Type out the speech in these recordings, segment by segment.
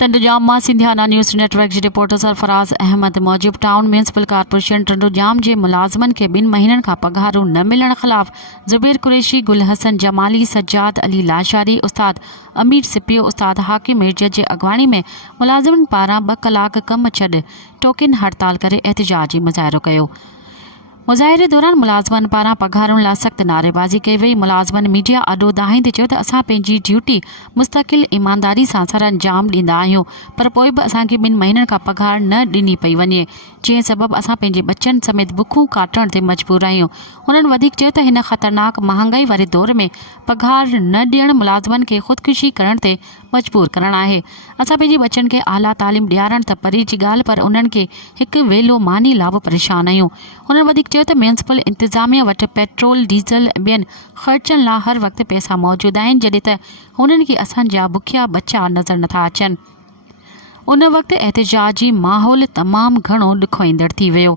टंडोजाम मां सिंधियाना news network जे रिपोर्टर सरफराज़ अहमद Mujib town municipal corporation Tando Jam जे मुलाज़मनि खे 2 महीननि खां पघारूं न मिलण ख़िलाफ़ ज़ुबैर कुरैशी, गुल हसन जमाली, सज्जाद अली लाशारी, उस्ताद अमीर सिपियो, उस्ताद हाकिम मिर्जा जे अॻवाणी में मुलाज़मनि पारां 2 कलाक कम छॾ टोकन हड़ताल करे एहतिजाजी मुज़ाहिरो कयो। मुज़ाहिरे दौरान मुलाज़मनि पारां पघारुनि लाइ सख़्त नारेबाज़ी कई वई। मुलाज़मनि मीडिया अॾो दाहींदे चयो त असां पंहिंजी ड्यूटी मुस्तक़िल ईमानदारी सां सर अंजाम ॾींदा आहियूं, पर पोइ बि असांखे 2 महीननि खां पघार न ॾिनी पई वञे, जंहिं सबबु असां पंहिंजे बचनि समेत बुखूं काटण ते मजबूर आहियूं। हुननि वधीक चयो त हिन ख़तरनाक महांगाई वारे दौर में पघार न ॾियणु मुलाज़मनि खे ख़ुदकुशी करण ते मजबूर करणु आहे। असां पंहिंजे बचनि खे आला तालीम ॾियारणु त परे जी ॻाल्हि, पर उन्हनि खे हिकु वेलो मानी लाइ बि परेशान आहियूं। हुननि वधीक चयो त म्यूनिसिपल इंतिज़ामिया वटि पेट्रोल, डीज़ल ऐं ॿियनि ख़र्चनि लाइ हर वक़्तु पैसा मौजूदु आहिनि, जॾहिं त हुननि खे असांजा बुखिया बचा नज़र नथा अचनि। उन वक़्तु एहतिजाजी माहौल तमामु घणो ॾुखोईंदड़ थी वियो,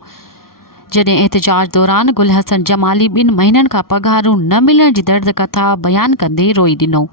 जॾहिं एहतिजाज दौरान गुल हसन जमाली 2 महीननि खां पघारूं न मिलण जी दर्द कथा बयानु कंदे रोई ॾिनो।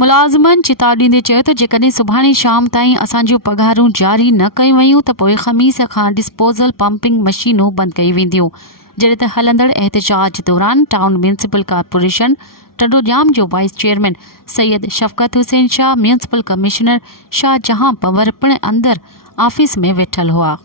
मुलाज़मनि चिता ॾींदे चयो त जेकॾहिं सुभाणे शाम ताईं असांजूं पघारूं जारी न कयूं वयूं त पोइ ख़मीस खां डिस्पोज़ल पंपिंग मशीनूं बंदि कई वेंदियूं। जॾहिं त हलंदड़ एहतिजाज दौरान टाउन म्यूनिसिपल कॉर्पोरेशन टंडोजाम जो वाइस चेयरमैन सैयद शफ़क़त हुसैन शाह, म्यूनिसिपल कमिश्नर शाहजहां पंवर पिणु अंदरि ऑफिस में वेठल हुआ।